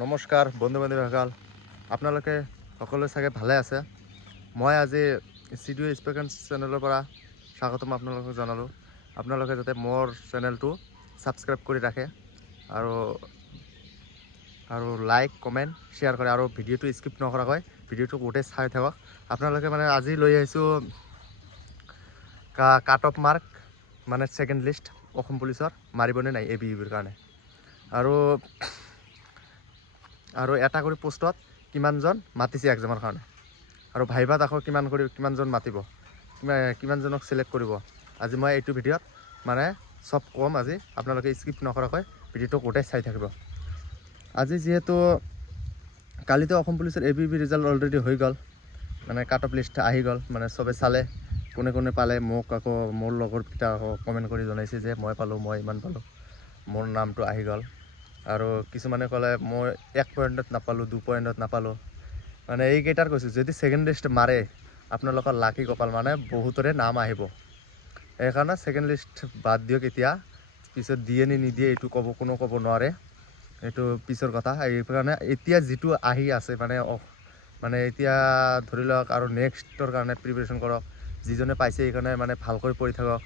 নমস্কাৰ বন্ধু বান্ধৱীসকল, আপোনালোকে সকলোৱে চাগে ভালে আছে। মই আজি চিডিঅ স্পেকেন চেনেলৰ পৰা স্বাগতম আপোনালোকক জনালোঁ। আপোনালোকে যাতে মোৰ চেনেলটো ছাবস্ক্ৰাইব কৰি ৰাখে আৰু লাইক কমেণ্ট শ্বেয়াৰ কৰে আৰু ভিডিঅ'টো স্কিপ নকৰাকৈ ভিডিঅ'টো গোটেই চাই থাকক। আপোনালোকে আজি লৈ আহিছোঁ cut off mark second list Assam পুলিচৰ মাৰিবনে নাই ABUBৰ কাৰণে, আৰু এটা কৰি পোষ্টত কিমানজন মাতিছে এক্সামৰ কাৰণে, আৰু ভাইভাত আকৌ কিমানজন মাতিব, কিমানজনক চিলেক্ট কৰিব। আজি মই এইটো ভিডিঅ'ত চব ক'ম। আজি আপোনালোকে স্কিপ নকৰাকৈ ভিডিঅ'টো গোটেই চাই থাকিব। আজি যিহেতু কালিতো অসম পুলিচৰ ABUB ৰিজাল্ট অলৰেডি হৈ গ'ল, কাট অফ লিষ্ট আহি গ'ল, চবে চালে, কোনে কোনে পালে। মোক আকৌ মোৰ লগৰকেইটা আকৌ কমেণ্ট কৰি জনাইছে যে মই পালোঁ, মই ইমান পালোঁ, মোৰ নামটো আহি গ'ল। আৰু কিছুমানে ক'লে মই 1 পইণ্টত নাপালোঁ, 2 পইণ্টত নাপালোঁ। এইকেইটাৰ কৈছোঁ, যদি ছেকেণ্ড লিষ্ট মাৰে আপোনালোকৰ লাকি কপাল, বহুতৰে নাম আহিব। সেইকাৰণে ছেকেণ্ড লিষ্ট বাদ দিয়ক এতিয়া। পিছত দিয়ে নে নিদিয়ে এইটো কোনো ক'ব নোৱাৰে, এইটো পিছৰ কথা। সেইকাৰণে এতিয়া যিটো আহি আছে এতিয়া ধৰি লওক, আৰু নেক্সটৰ কাৰণে প্ৰিপেৰেশ্যন কৰক। যিজনে পাইছে সেইকাৰণে ভালকৈ পঢ়ি থাকক,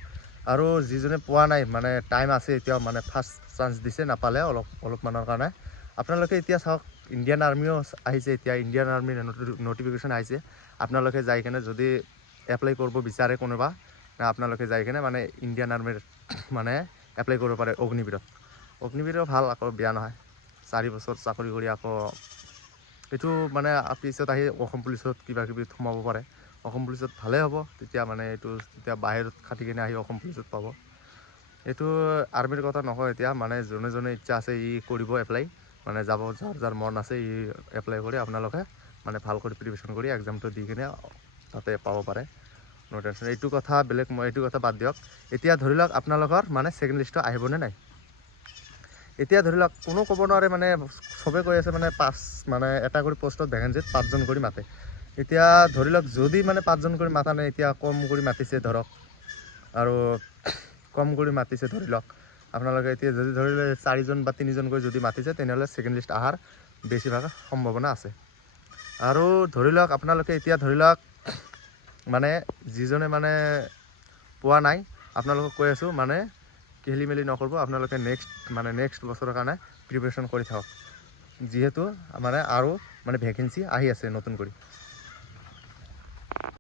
আৰু যিজনে পোৱা নাই টাইম আছে এতিয়াও, ফাৰ্ষ্ট চান্স দিছে, নাপালে অলপমানৰ কাৰণে। আপোনালোকে এতিয়া চাওক, ইণ্ডিয়ান আৰ্মিও আহিছে, এতিয়া ইণ্ডিয়ান আৰ্মিৰ নটিফিকেশ্যন আহিছে। আপোনালোকে যাই কিনে যদি এপ্লাই কৰিব বিচাৰে কোনোবা, আপোনালোকে যাই কিনে ইণ্ডিয়ান আৰ্মিৰ এপ্লাই কৰিব পাৰে। অগ্নিবীৰো ভাল, আকৌ বেয়া নহয়। 4 বছৰ চাকৰি কৰি আকৌ এইটো পিছত আহি অসম পুলিচত কিবা কিবি সোমাব পাৰে। অসম পুলিচত ভালেই হ'ব তেতিয়া, এইটো তেতিয়া বাহিৰত খাটি কিনে আহি অসম পুলিচত পাব। এইটো আৰ্মিৰ কথা নকওঁ এতিয়া, যোনে যোনে ইচ্ছা আছে ই কৰিব এপ্লাই, যাব, যাৰ মন আছে ই এপ্লাই কৰি আপোনালোকে ভাল কৰি প্ৰিপেৰেশ্যন কৰি এক্সামটো দি কিনে তাতে পাব পাৰে। নো টেনশ্যন। এইটো কথা বেলেগ, মই এইটো কথা বাদ দিয়ক। এতিয়া ধৰি লওক আপোনালোকৰ ছেকেণ্ড লিষ্টটো আহিবনে নাই। এতিয়া ধৰি লওক কোনো ক'ব নোৱাৰে, চবে কৈ আছে 5 এটা কৰি পোষ্টত ভেকেঞ্চিত 5জন কৰি মাতে। এতিয়া ধৰি লওক যদি 5জন কৰি মাতা নাই, এতিয়া কম কৰি মাতিছে ধৰক, আৰু কম কৰি মাতিছে ধৰি লওক আপোনালোকে। এতিয়া যদি ধৰি লওক 4জন বা 3জনকৈ যদি মাতিছে, তেনেহ'লে ছেকেণ্ড লিষ্ট অহাৰ বেছিভাগ সম্ভাৱনা আছে। আৰু ধৰি লওক আপোনালোকে এতিয়া ধৰি লওক যিজনে পোৱা নাই, আপোনালোকক কৈ আছোঁ খেলি মেলি নকৰিব। আপোনালোকে নেক্সট বছৰৰ কাৰণে প্ৰিপেৰেশ্যন কৰি থাকক, যিহেতু আৰু ভেকেঞ্চি আহি আছে নতুন কৰি।